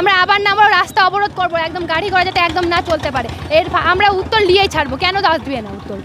আমরা আবার না আমরা রাস্তা অবরোধ করবো, একদম গাড়ি ঘোড়া যাতে একদম না চলতে পারে। এর আমরা উত্তর নিয়েই ছাড়বো, কেন আসবে না উত্তর।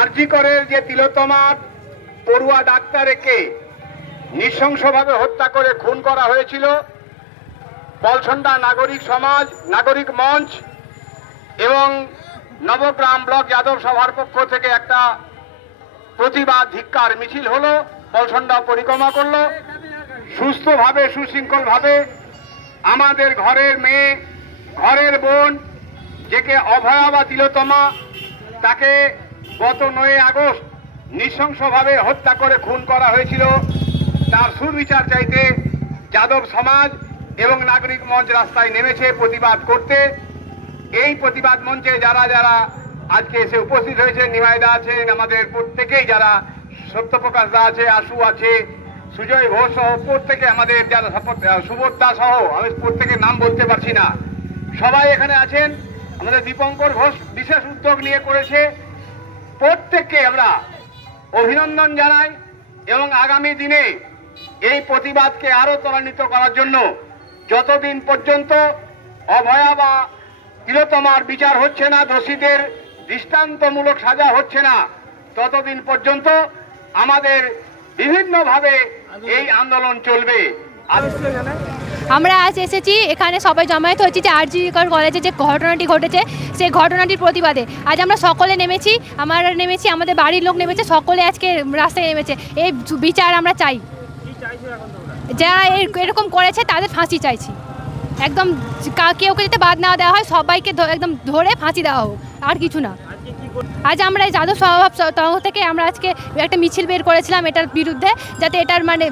আরজিকরের যে তিলোত্তমার পড়ুয়া ডাক্তারকে নৃশংসভাবে হত্যা করে খুন করা হয়েছিল, পলসন্ডা নাগরিক সমাজ, নাগরিক মঞ্চ এবং নবগ্রাম ব্লক যাদব সভার পক্ষ থেকে একটা প্রতিবাদ ধিক্কার মিছিল হলো, পলসন্ডা পরিক্রমা করলো। সুস্থভাবে সুশৃঙ্খলভাবে আমাদের ঘরের মেয়ে, ঘরের বোন, যেকে অভয়া বা তিলোত্তমা, তাকে গত 9 আগস্ট নৃশংসভাবে হত্যা করে খুন করা হয়েছিল, তার সুবিচার চাইতে যাদব সমাজ এবং নাগরিক মঞ্চ রাস্তায় নেমেছে প্রতিবাদ করতে। এই প্রতিবাদ মঞ্চে যারা যারা আজকে এসে উপস্থিত হয়েছে, নিমাইদা আছেন, আমাদের প্রত্যেকেই যারা, সত্যপ্রকাশ দা আছে, আশু আছে, সুজয় ঘোষ সহ প্রত্যেকে, আমাদের যারা সুবোধ দা সহ, আমি প্রত্যেকের নাম বলতে পারছি না, সবাই এখানে আছেন। আমাদের দীপঙ্কর ঘোষ বিশেষ উদ্যোগ নিয়ে করেছে। প্রত্যেককে আমরা অভিনন্দন জানাই এবং আগামী দিনে এই প্রতিবাদকে আরো ত্বরান্বিত করার জন্য যতদিন পর্যন্ত অভয়া বা তিলোত্তমার বিচার হচ্ছে না, দোষীদের দৃষ্টান্তমূলক সাজা হচ্ছে না, ততদিন পর্যন্ত আমাদের বিভিন্নভাবে এই আন্দোলন চলবে। আমরা আজ এসেছি এখানে, সবাই জমায়েত হয়েছি যে আরজিকর কলেজে যে ঘটনাটি ঘটেছে সেই ঘটনাটির প্রতিবাদে। আজ আমরা সকলে নেমেছি, আমরা নেমেছি, আমাদের বাড়ির লোক নেমেছে, সকলে আজকে রাস্তায় নেমেছে। এই বিচার আমরা চাই, যারা এরকম করেছে তাদের ফাঁসি চাইছি। একদম কেউকে যাতে বাদ না দেওয়া হয়, সবাইকে একদম ধরে ফাঁসি দেওয়া হোক, আর কিছু না। আজ আমরা যাদব স্বভাব তরফ থেকে আমরা আজকে একটা মিছিল বের করেছিলাম এটার বিরুদ্ধে, যাতে এটার মানে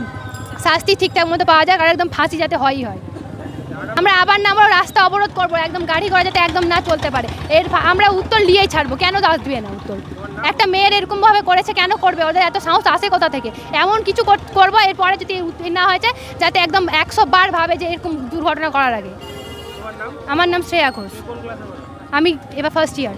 শাস্তি ঠিকঠাক মতো পাওয়া যায়, আর একদম ফাঁসি যাতে হয়। আমরা আবার না আমরা রাস্তা অবরোধ করবো, একদম গাড়ি ঘোড়া যাতে একদম না চলতে পারে। আমরা উত্তর নিয়েই ছাড়বো, কেন আসবে না উত্তর। একটা মেয়ের এরকম ভাবে করেছে, কেন করবে? ওদের এত সাহস আসে কোথা থেকে? এমন কিছু করবো এরপরে যদি না হয়েছে, যাতে একদম 100 বার ভাবে যে এরকম দুর্ঘটনা করার আগে। আমার নাম শ্রেয়া ঘোষ, আমি এবার ফার্স্ট ইয়ার।